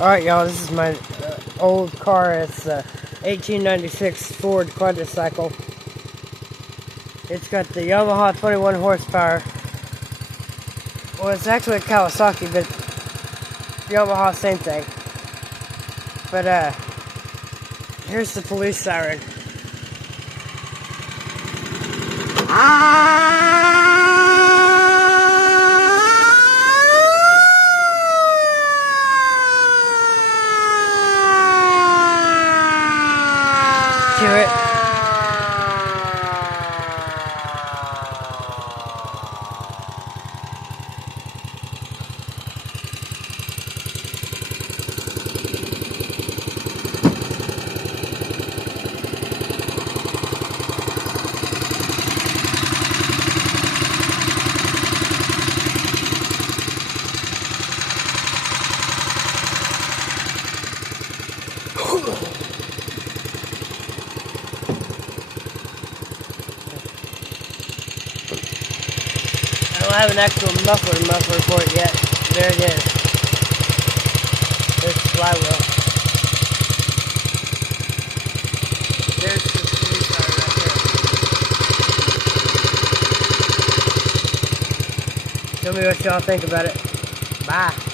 Alright, y'all, this is my old car. It's a 1896 Ford quadracycle. It's got the Yamaha 21 horsepower. Well, it's actually a Kawasaki, but Yamaha, same thing. But, here's the police siren. Hear it? I don't have an actual muffler for it yet. There it is. There's the flywheel. There's the police siren right there. Tell me what y'all think about it. Bye.